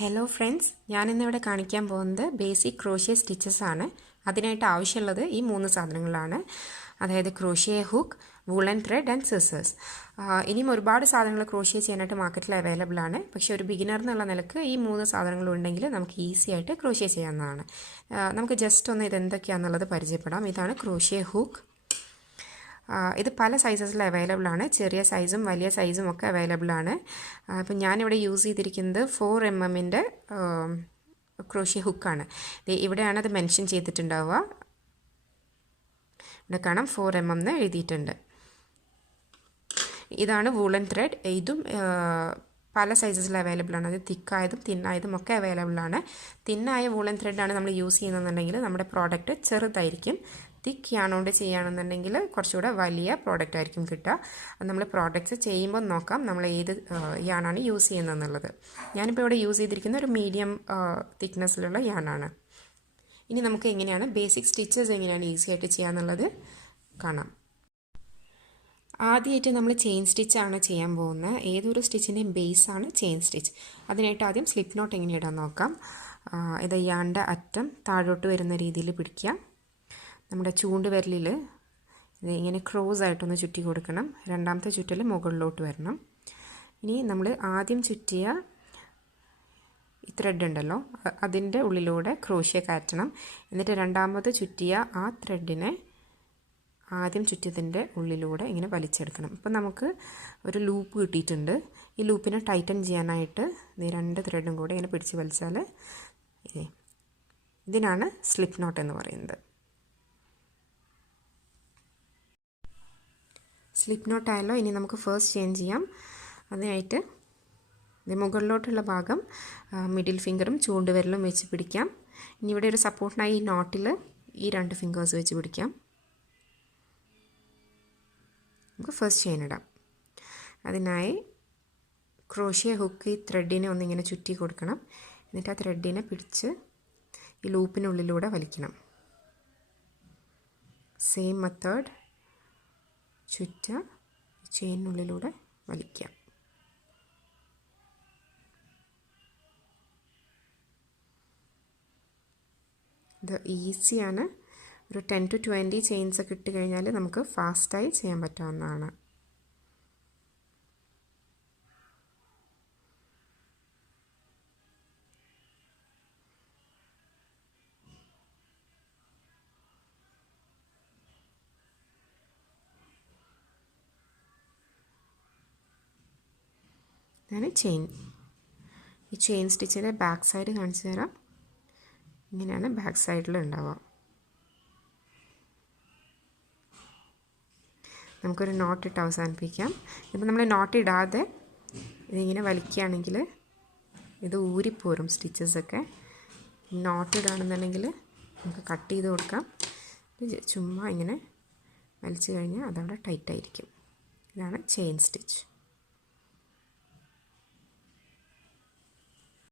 Hello friends, ഞാനിന്നിവിടെ കാണിക്കാൻ പോകുന്നത് ബേസിക് ക്രോഷ്യ സ്റ്റിച്ചസ് ആണ്. അതിനായിട്ട് ആവശ്യമുള്ളത് ഈ 3 സാധനങ്ങളാണ്. അതായത് crochet hook, woollen thread and scissors. ഇനിയും ഒരുപാട് സാധനങ്ങൾ ക്രോഷ്യ ചെയ്യാനായിട്ട് മാർക്കറ്റിൽ അവൈലബിൾ ആണ്. പക്ഷേ ഒരു ബിഗിനർ എന്നുള്ള നിലക്ക് ഈ 3 സാധനങ്ങൾ ഉണ്ടെങ്കിൽ നമുക്ക് ഈസി ആയിട്ട് ക്രോഷ്യ ചെയ്യാവുന്നതാണ്. നമുക്ക് ജസ്റ്റ് ഒന്ന് ഇതെന്തൊക്കെയാണെന്നുള്ളത് പരിചയപ്പെടാം. ഇതാണ് ക്രോഷ്യ ഹുക്ക്. ഇത് പല സൈസസിൽ അവൈലബിൾ ആണ്. ചെറിയ സൈസും വലിയ സൈസും ഒക്കെ അവൈലബിൾ ആണ്. അപ്പം ഞാനിവിടെ യൂസ് ചെയ്തിരിക്കുന്നത് 4mm ക്രോഷ്യ ഹുക്കാണ്. ഇവിടെയാണ് അത് മെൻഷൻ ചെയ്തിട്ടുണ്ടാവുക. ഇവിടെ കാണാം 4mm എന്ന് എഴുതിയിട്ടുണ്ട്. ഇതാണ് വൂളൻ ത്രെഡ്. ഇതും പല സൈസസിൽ അവൈലബിൾ ആണ്. അത് തിക്കായതും തിന്നായതും ഒക്കെ അവൈലബിൾ ആണ്. തിന്നായ വൂളൻ ത്രെഡാണ് നമ്മൾ യൂസ് ചെയ്യുന്നതെന്നുണ്ടെങ്കിൽ നമ്മുടെ പ്രോഡക്റ്റ് ചെറുതായിരിക്കും. തിക്ക് യാണോണ്ട് ചെയ്യുകയാണെന്നുണ്ടെങ്കിൽ കുറച്ചുകൂടെ വലിയ പ്രോഡക്റ്റ് ആയിരിക്കും കിട്ടുക. നമ്മൾ പ്രോഡക്റ്റ്സ് ചെയ്യുമ്പോൾ നോക്കാം നമ്മൾ ഏത് യാണാണ് യൂസ് ചെയ്യുന്നതെന്നുള്ളത്. ഞാനിപ്പോൾ ഇവിടെ യൂസ് ചെയ്തിരിക്കുന്ന ഒരു മീഡിയം തിക്നെസ്സിലുള്ള യാണാണ്. ഇനി നമുക്ക് എങ്ങനെയാണ് ബേസിക് സ്റ്റിച്ചസ് എങ്ങനെയാണ് ഈസി ആയിട്ട് ചെയ്യാന്നുള്ളത് കാണാം. ആദ്യമായിട്ട് നമ്മൾ ചെയിൻ സ്റ്റിച്ചാണ് ചെയ്യാൻ പോകുന്നത്. ഏതൊരു സ്റ്റിച്ചിൻ്റെയും ബേസാണ് ചെയിൻ സ്റ്റിച്ച്. അതിനായിട്ട് ആദ്യം സ്ലിപ്പ് നോട്ട് എങ്ങനെ ഇടാൻ നോക്കാം. ഇത് യാണിൻ്റെ അറ്റം താഴോട്ട് വരുന്ന രീതിയിൽ പിടിക്കുക. നമ്മുടെ ചൂണ്ടുവിരലിൽ ഇത് ഇങ്ങനെ ക്രോസ് ആയിട്ടൊന്ന് ചുറ്റി കൊടുക്കണം. രണ്ടാമത്തെ ചുറ്റൽ മുകളിലോട്ട് വരണം. ഇനി നമ്മൾ ആദ്യം ചുറ്റിയ ഈ ത്രെഡ് ഉണ്ടല്ലോ, അതിൻ്റെ ഉള്ളിലൂടെ ക്രോഷ്യ കയറ്റണം. എന്നിട്ട് രണ്ടാമത് ചുറ്റിയ ആ ത്രെഡിനെ ആദ്യം ചുറ്റിയതിൻ്റെ ഉള്ളിലൂടെ ഇങ്ങനെ വലിച്ചെടുക്കണം. ഇപ്പം നമുക്ക് ഒരു ലൂപ്പ് കിട്ടിയിട്ടുണ്ട്. ഈ ലൂപ്പിനെ ടൈറ്റൻ ചെയ്യാനായിട്ട് ഈ 2 ത്രെഡും കൂടെ ഇങ്ങനെ പിടിച്ച് വലിച്ചാൽ ഇതിനാണ് സ്ലിപ്പ് നോട്ട് എന്ന് പറയുന്നത്. സ്ലിപ്പ് നോട്ട് ആയല്ലോ. ഇനി നമുക്ക് ഫസ്റ്റ് ചേഞ്ച് ചെയ്യാം. അതിനായിട്ട് മുകളിലോട്ടുള്ള ഭാഗം മിഡിൽ ഫിംഗറും ചൂണ്ടുവിരലും വെച്ച് പിടിക്കാം. ഇനി ഇവിടെ ഒരു സപ്പോർട്ടിനായി ഈ നോട്ടിൽ ഈ 2 ഫിംഗേഴ്സ് വെച്ച് പിടിക്കാം. നമുക്ക് ഫസ്റ്റ് ചെയിൻ ഇടാം. അതിനായി ക്രോഷ്യ ഹുക്ക് ഈ ത്രെഡിനെ ഒന്നിങ്ങനെ ചുറ്റി കൊടുക്കണം. എന്നിട്ട് ആ ത്രെഡിനെ പിടിച്ച് ഈ ലൂപ്പിനുള്ളിലൂടെ വലിക്കണം. സെയിം മെത്തേഡ് ചുറ്റ ചെയിനുള്ളിലൂടെ വലിക്കുക. ഇത് ഈസിയാണ്. ഒരു 10 to 20 ചെയിൻസ് ഒക്കെ ഇട്ട് കഴിഞ്ഞാൽ നമുക്ക് ഫാസ്റ്റായി ചെയ്യാൻ പറ്റാവുന്നതാണ്. ഇതാണ് ചെയിൻ. ഈ ചെയിൻ സ്റ്റിച്ചിൻ്റെ ബാക്ക് സൈഡ് കാണിച്ചു തരാം. ഇങ്ങനെയാണ് ബാക്ക് സൈഡിൽ ഉണ്ടാവുക. നമുക്കൊരു നോട്ട് ഇട്ട് അവസാനിപ്പിക്കാം. ഇപ്പം നമ്മൾ നോട്ട് ഇടാതെ ഇതിങ്ങനെ വലിക്കുകയാണെങ്കിൽ ഇത് ഊരിപ്പോരും സ്റ്റിച്ചസൊക്കെ. നോട്ട് ഇടുകയാണെന്നുണ്ടെങ്കിൽ നമുക്ക് കട്ട് ചെയ്ത് കൊടുക്കാം. ചുമ്മാ ഇങ്ങനെ വലിച്ചു കഴിഞ്ഞാൽ അതവിടെ ടൈറ്റായിരിക്കും. ഇതാണ് ചെയിൻ സ്റ്റിച്ച്.